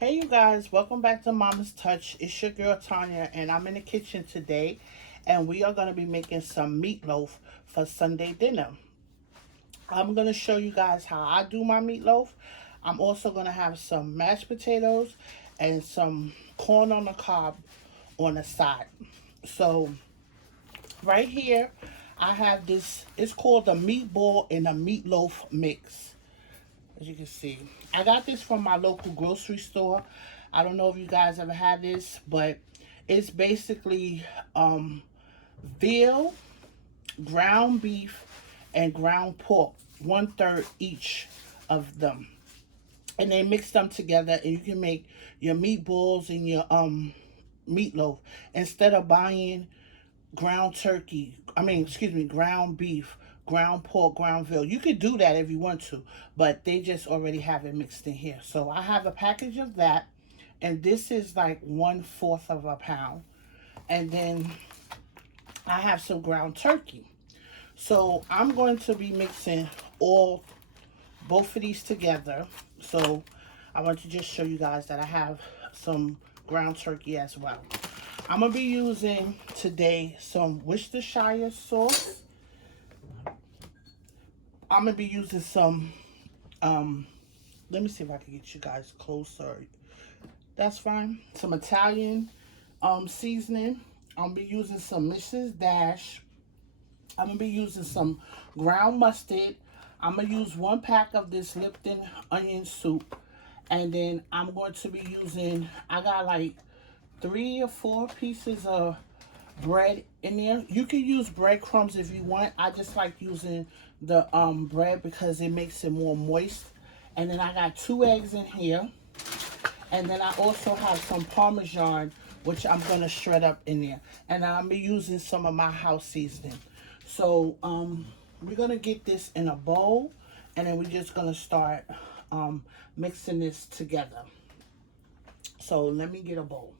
Hey you guys, welcome back to Mama's Touch. It's your girl Tanya and I'm in the kitchen today and we are going to be making some meatloaf for Sunday dinner. I'm going to show you guys how I do my meatloaf. I'm also going to have some mashed potatoes and some corn on the cob on the side. So right here I have this, it's called a meatball and a meatloaf mix. As you can see, I got this from my local grocery store. I don't know if you guys ever had this, but it's basically veal, ground beef, and ground pork, 1/3 each of them, and they mix them together, and you can make your meatballs and your meatloaf instead of buying ground turkey. Excuse me, ground beef, ground pork, ground veal. You could do that if you want to, but they just already have it mixed in here. So I have a package of that, and this is like 1/4 of a pound. And then I have some ground turkey. So I'm going to be mixing all both of these together. So I want to just show you guys that I have some ground turkey as well. I'm going to be using today some Worcestershire sauce. I'm going to be using some, let me see if I can get you guys closer. That's fine. Some Italian seasoning. I'm going to be using some Mrs. Dash. I'm going to be using some ground mustard. I'm going to use 1 pack of this Lipton onion soup. And then I'm going to be using, I got like 3 or 4 pieces of bread in there. You can use breadcrumbs if you want. I just like using the bread because it makes it more moist. And then I got 2 eggs in here. And then I also have some Parmesan, which I'm going to shred up in there. And I'm using some of my house seasoning. So we're going to get this in a bowl. And then we're just going to start mixing this together. So let me get a bowl.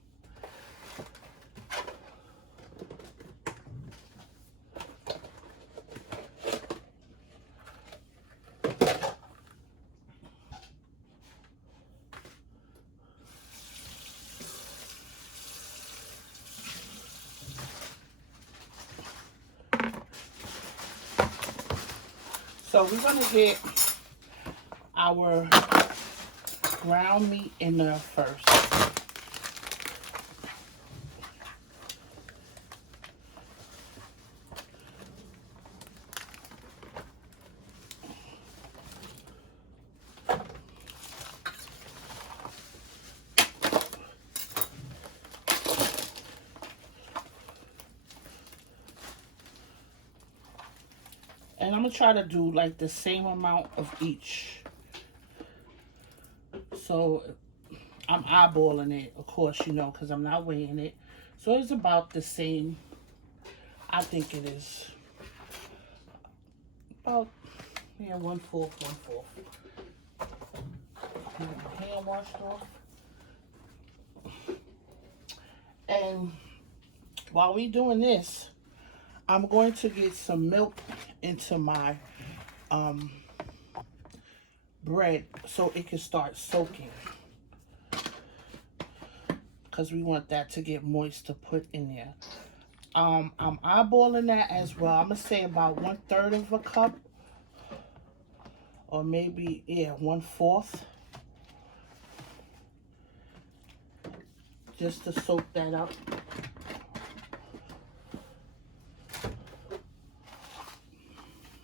So we're going to get our ground meat in there first. And I'm going to try to do like the same amount of each. So I'm eyeballing it, of course, you know, because I'm not weighing it. So it's about the same. I think it is about, yeah, 1/4, 1/4. Get my hand washed off. And while we doing this, I'm going to get some milk into my bread so it can start soaking. Because we want that to get moist to put in there. I'm eyeballing that as well. I'm going to say about 1/3 of a cup. Or maybe, yeah, 1/4. Just to soak that up.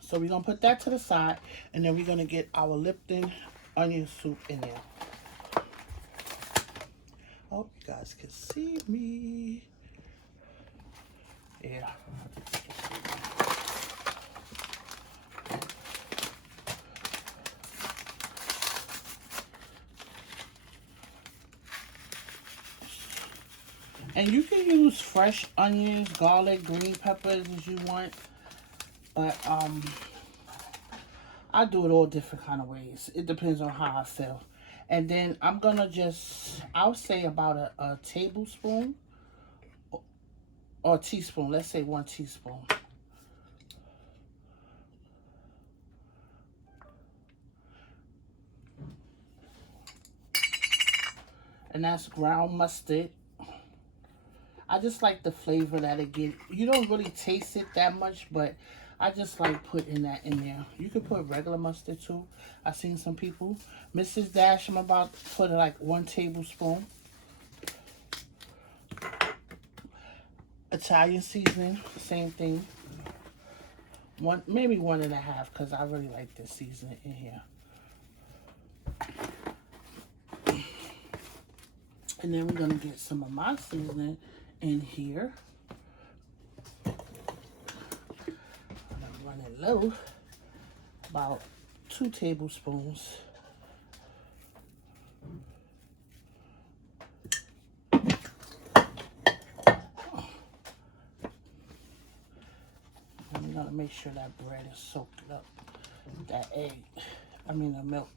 So we're going to put that to the side. And then we're going to get our Lipton onion soup in there. I hope you guys can see me. Yeah. And you can use fresh onions, garlic, green peppers as you want. But I do it all different kind of ways. It depends on how I feel. And then I'm going to just, I'll say about a tablespoon or a teaspoon. Let's say 1 teaspoon. and that's ground mustard. I just like the flavor that it gives. You don't really taste it that much, but I just like putting that in there. You could put regular mustard too. I've seen some people. Mrs. Dash, I'm about to put like 1 tablespoon. Italian seasoning, same thing. Maybe 1.5, because I really like this seasoning in here. And then we're gonna get some of my seasoning in here. I'm gonna run it low, about 2 tablespoons. And we're gonna make sure that bread is soaked up. That egg, the milk.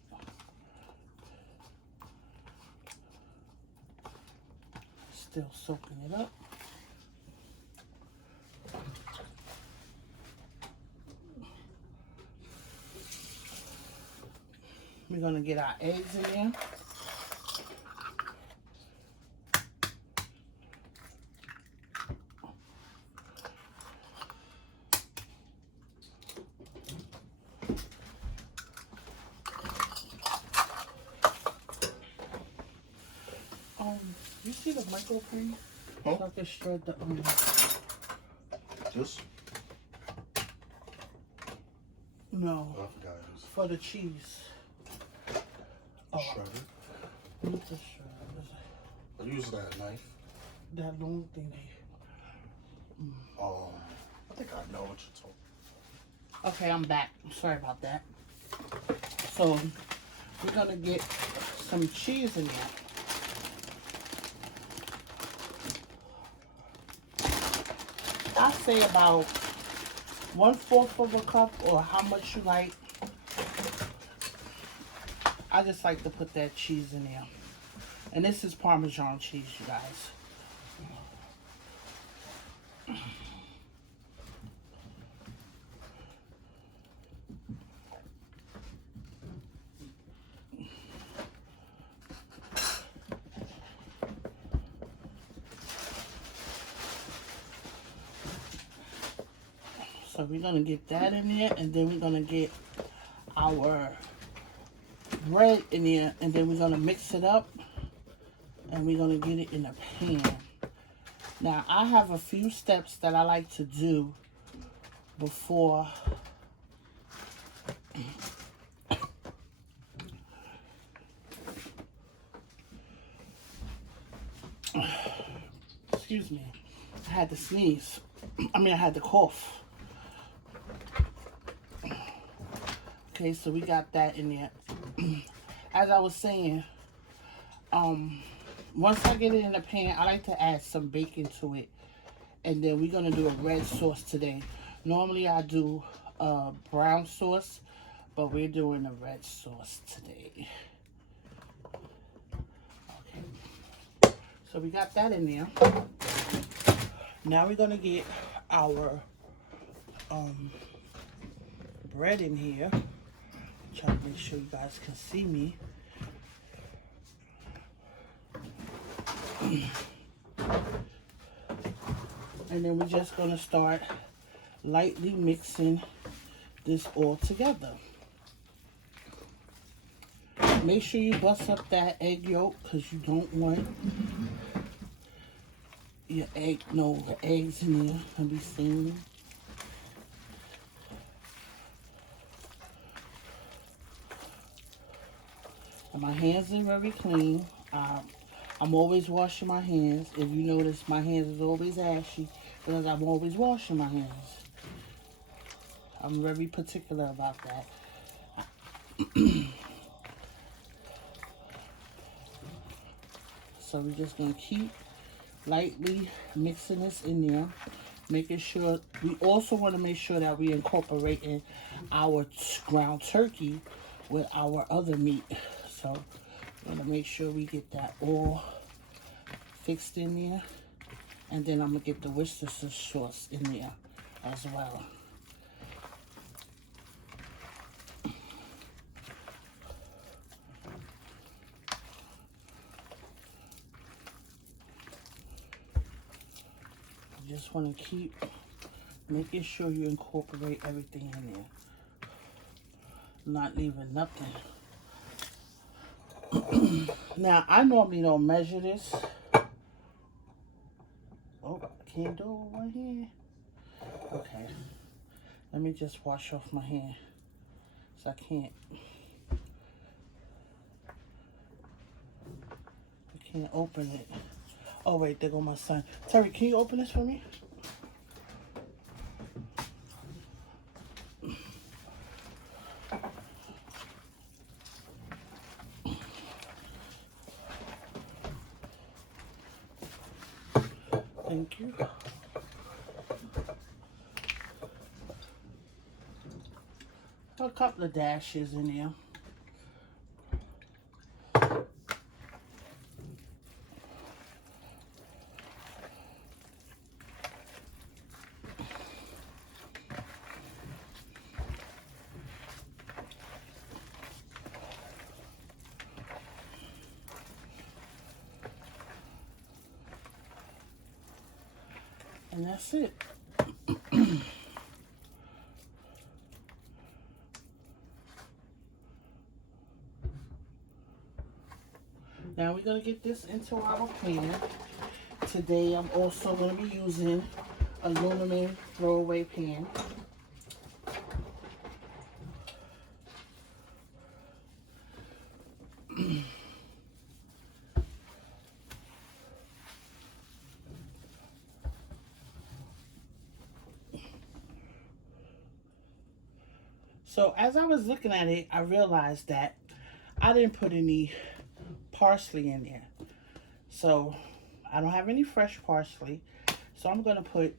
Still soaking it up. We're gonna get our eggs in there. You see the microphone? Huh? So I can shred the This? No. Oh, I forgot it was For the cheese. shredder. Need the shredder. I use that knife. That long thingy. I think I know what you're talking. Okay, I'm back. Sorry about that. So we're gonna get some cheese in there. I say about 1/4 of a cup, or how much you like. I just like to put that cheese in there. And this is Parmesan cheese, you guys. So we're gonna get that in there, and then we're gonna get our bread in there, and then we're gonna mix it up, and we're gonna get it in a pan. Now I have a few steps that I like to do before excuse me, I had to sneeze. I had to cough. Okay, so we got that in there. As I was saying, once I get it in the pan, I like to add some bacon to it. And then we're going to do a red sauce today. Normally I do brown sauce, but we're doing a red sauce today. Okay. So we got that in there. Now we're going to get our bread in here. Try to make sure you guys can see me. And then we're just going to start lightly mixing this all together. Make sure you bust up that egg yolk, because you don't want your the eggs in there to be seen. And my hands are very clean. I'm always washing my hands. If you notice, my hands is always ashy because I'm always washing my hands. I'm very particular about that. So we're just going to keep lightly mixing this in there. Making sure, we also want to make sure that we incorporating our ground turkey with our other meat. So we're going to make sure we get that all fixed in there. And then I'm going to get the Worcestershire sauce in there as well. You just want to keep making sure you incorporate everything in there. Not leaving nothing. Now, I normally don't measure this. Oh, I can't do it with one hand. Okay. Let me just wash off my hand. So I can't open it. Oh, wait, there go my son. Terry, can you open this for me? Thank you. A couple of dashes in there. And that's it. Now we're going to get this into our pan. Today I'm also going to be using aluminum throwaway pan. So as I was looking at it, I realized that I didn't put any parsley in there. So I don't have any fresh parsley. So I'm going to put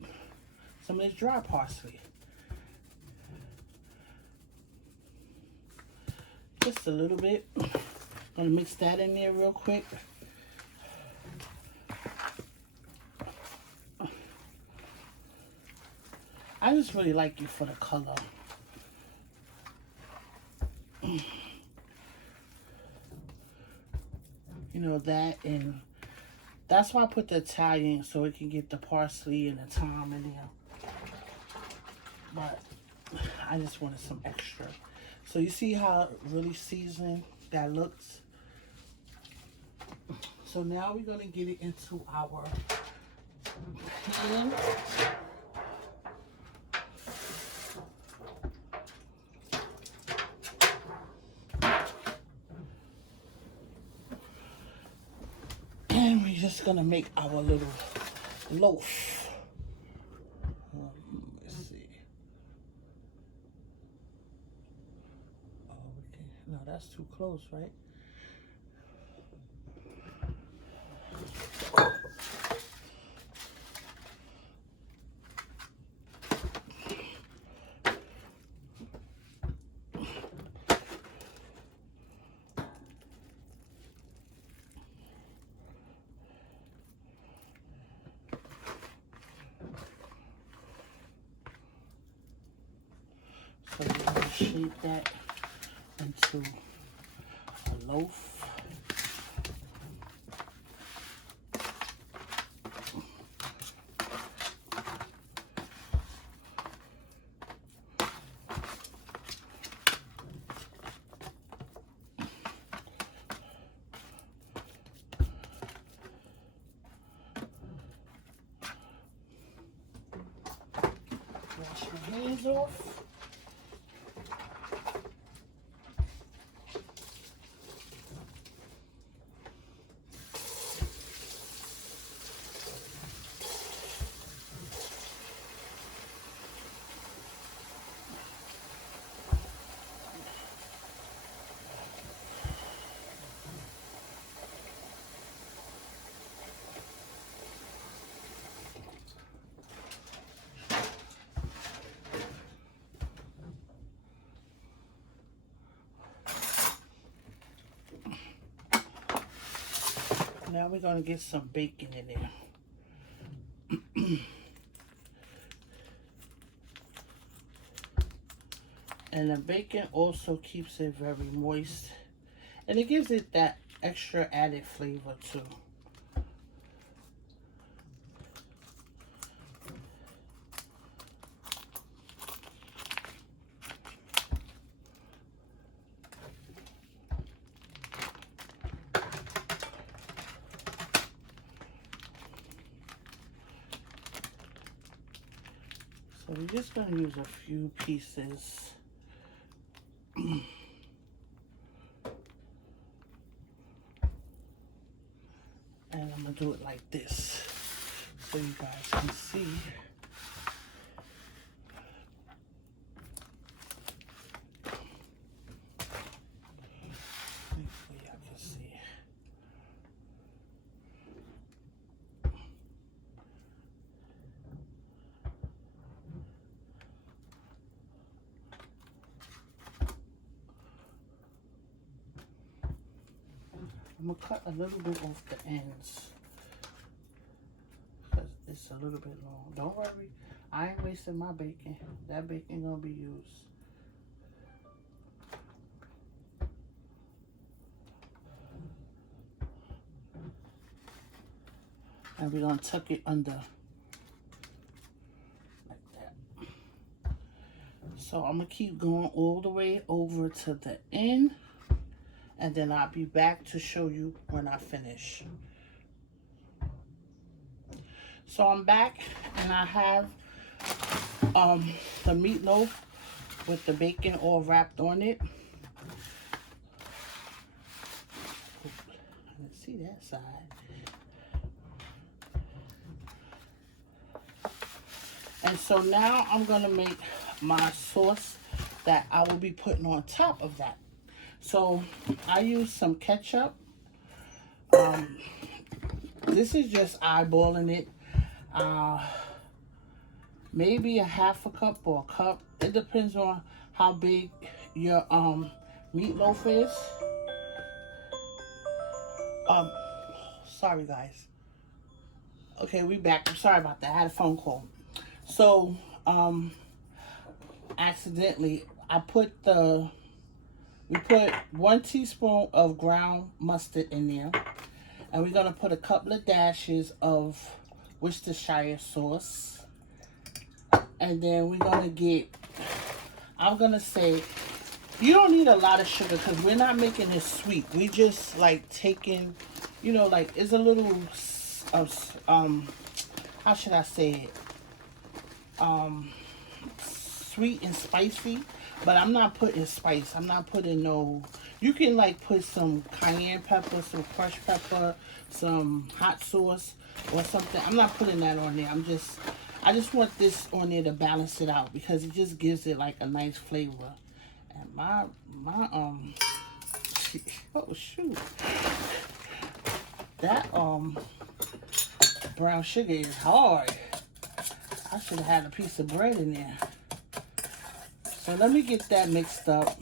some of this dry parsley. Just a little bit. I'm going to mix that in there real quick. I just really like it for the color. You know, that, and that's why I put the Italian, so it can get the parsley and the thyme in there. But I just wanted some extra. So you see how really seasoned that looks? So now we're going to get it into our pan. And we're just going to make our little loaf. Let's see. Oh, no, that's too close, right? So we're going to shape that into a loaf. Wash my hands off. Now we're going to get some bacon in there. And the bacon also keeps it very moist. And it gives it that extra added flavor too. So we're just going to use a few pieces. And I'm going to do it like this so you guys can see. Hopefully y'all can see. I'm going to cut a little bit off the ends because it's a little bit long. Don't worry, I ain't wasting my bacon. That bacon going to be used. And we're going to tuck it under like that. So I'm going to keep going all the way over to the end. And then I'll be back to show you when I finish. So I'm back and I have the meatloaf with the bacon all wrapped on it. I didn't see that side. And so now I'm gonna make my sauce that I will be putting on top of that. So I use some ketchup. This is just eyeballing it. Maybe a half a cup or a cup. It depends on how big your meatloaf is. Sorry guys. Okay, we back. I'm sorry about that. I had a phone call. So accidentally we put 1 teaspoon of ground mustard in there, and we're gonna put a couple of dashes of Worcestershire sauce, and then we're gonna get, I'm gonna say, you don't need a lot of sugar because we're not making it sweet. We just like taking, you know, like it's a little how should I say it, sweet and spicy, but I'm not putting spice. I'm not putting no, you can like put some cayenne pepper, some crushed pepper, some hot sauce or something. I'm not putting that on there. I just want this on there to balance it out because it just gives it like a nice flavor. And my oh shoot, that brown sugar is hard. I should have had a piece of bread in there. So let me get that mixed up.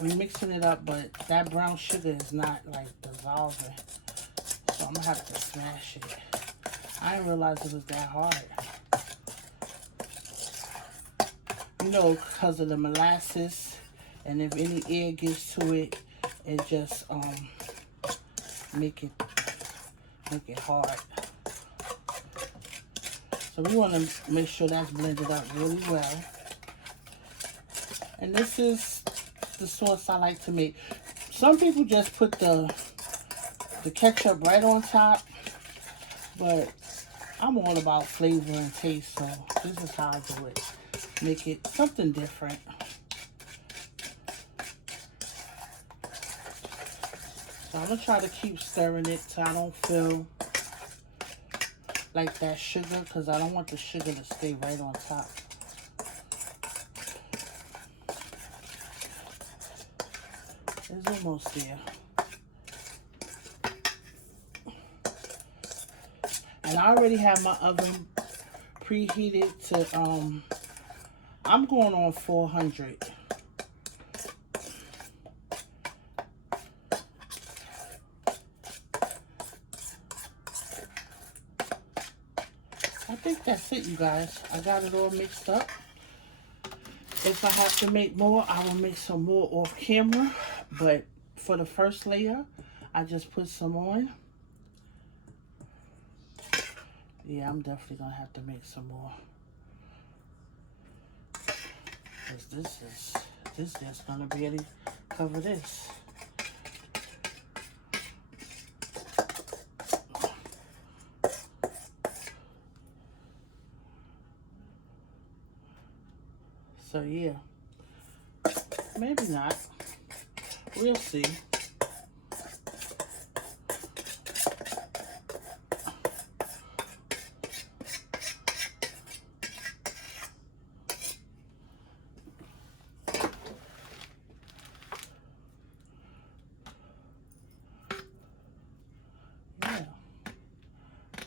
We're mixing it up, but that brown sugar is not like dissolving. So I'm gonna have to smash it. I didn't realize it was that hard. You know, because of the molasses, and if any air gets to it, it just make it hard. So we want to make sure that's blended up really well. And this is the sauce I like to make. Some people just put the ketchup right on top, but I'm all about flavor and taste, so this is how I do it. Make it something different. So I'm gonna try to keep stirring it so I don't feel like that sugar, because I don't want the sugar to stay right on top. It's almost there. And I already have my oven preheated to I'm going on 400. I think that's it, you guys. I got it all mixed up. If I have to make more, I will make some more off camera. But for the first layer, I just put some on. Yeah, I'm definitely going to have to make some more. Because this is going to barely cover this. So yeah, maybe not. We'll see. Yeah.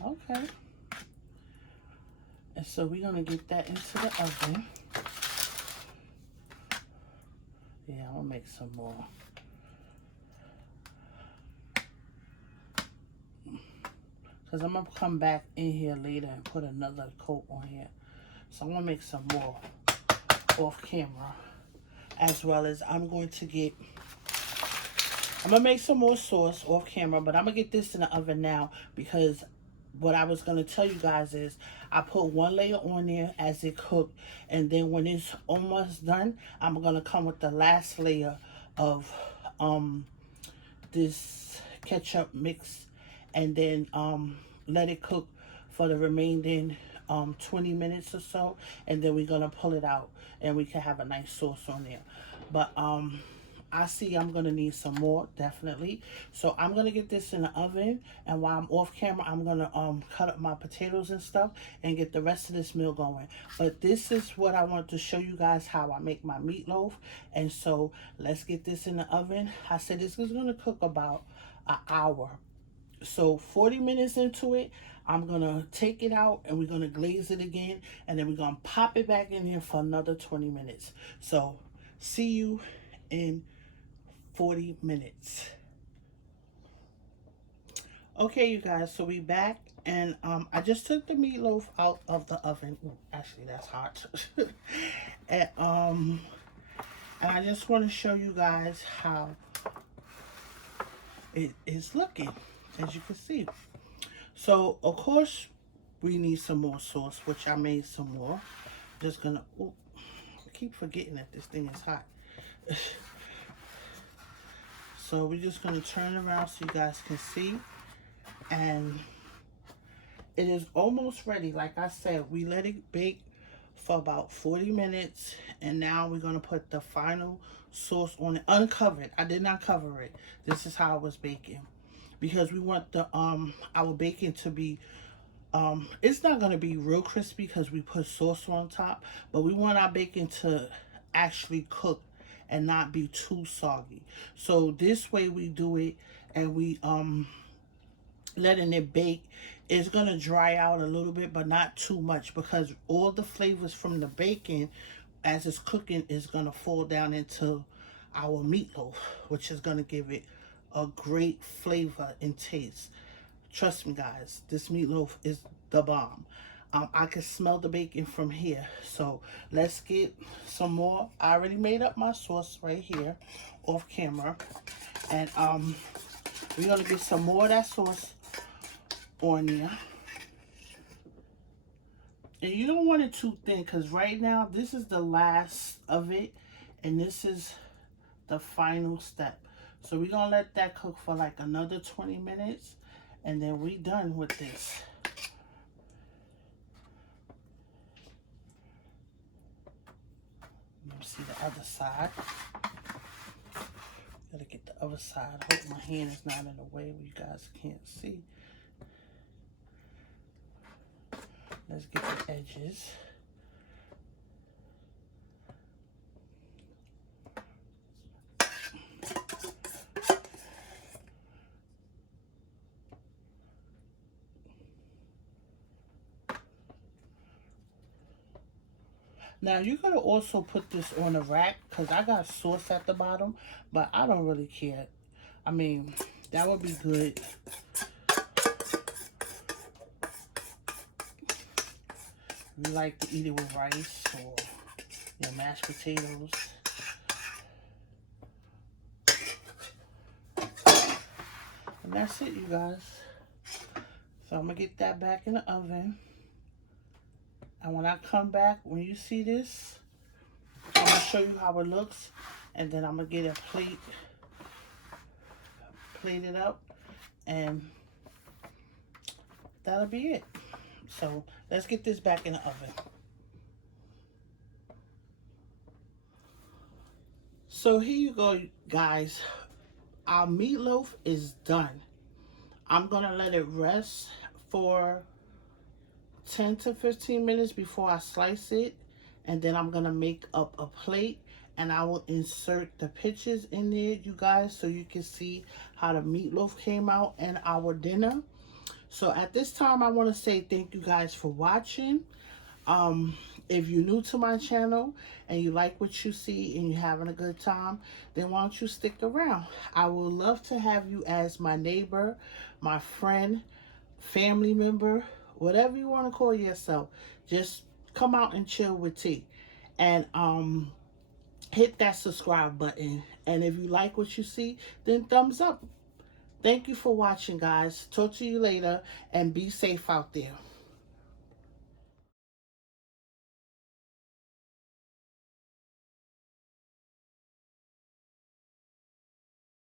Okay. And so we're gonna get that into the oven. Yeah, I'm gonna make some more. Because I'm gonna come back in here later and put another coat on here. So I'm gonna make some more off camera. As well as I'm going to get, I'm gonna make some more sauce off camera, but I'm gonna get this in the oven now because what I was gonna tell you guys is I put one layer on there as it cooked, and then when it's almost done, I'm gonna come with the last layer of this ketchup mix, and then let it cook for the remaining 20 minutes or so, and then we're gonna pull it out and we can have a nice sauce on there. But I see I'm gonna need some more, definitely. So I'm gonna get this in the oven, and while I'm off camera, I'm gonna cut up my potatoes and stuff and get the rest of this meal going. But this is what I want to show you guys, how I make my meatloaf. And so let's get this in the oven. I said this is gonna cook about an hour. So 40 minutes into it, I'm gonna take it out and we're gonna glaze it again, and then we're gonna pop it back in here for another 20 minutes. So see you in 40 minutes. Okay, you guys, so we back, and I just took the meatloaf out of the oven. Ooh, actually that's hot. And I just want to show you guys how it is looking, as you can see. So of course we need some more sauce, which I made some more. Just gonna, ooh, I keep forgetting that this thing is hot. So we're just gonna turn around so you guys can see. And it is almost ready. Like I said, we let it bake for about 40 minutes, and now we're gonna put the final sauce on it, uncovered. I did not cover it. This is how I was baking, because we want the our bacon to be it's not gonna be real crispy because we put sauce on top, but we want our bacon to actually cook and not be too soggy. So this way we do it, and we letting it bake. It's gonna dry out a little bit, but not too much, because all the flavors from the bacon as it's cooking is gonna fall down into our meatloaf, which is gonna give it a great flavor and taste. Trust me guys, this meatloaf is the bomb. I can smell the bacon from here. So let's get some more. I already made up my sauce right here off camera, and we're gonna get some more of that sauce on there. And you don't want it too thin, because right now this is the last of it, and this is the final step. So we're gonna let that cook for like another 20 minutes, and then we done with this. Let me see the other side. Gotta get the other side. I hope my hand is not in the way where you guys can't see. Let's get the edges. Now you gotta also put this on a rack, because I got sauce at the bottom, but I don't really care. I mean, that would be good. You like to eat it with rice or mashed potatoes. And that's it, you guys. So I'm gonna get that back in the oven. And when I come back, when you see this, I'm gonna show you how it looks, and then I'm gonna get a plate, plate it up, and that'll be it. So let's get this back in the oven. So here you go, guys. Our meatloaf is done. I'm gonna let it rest for 10 to 15 minutes before I slice it, and then I'm gonna make up a plate, and I will insert the pictures in there, you guys, so you can see how the meatloaf came out and our dinner. So at this time, I want to say thank you guys for watching. um if you're new to my channel and you like what you see and you're having a good time, then why don't you stick around? I would love to have you as my neighbor, my friend, family member, whatever you want to call yourself. Just come out and chill with T, and hit that subscribe button. And if you like what you see, then thumbs up. Thank you for watching, guys. Talk to you later, and be safe out there.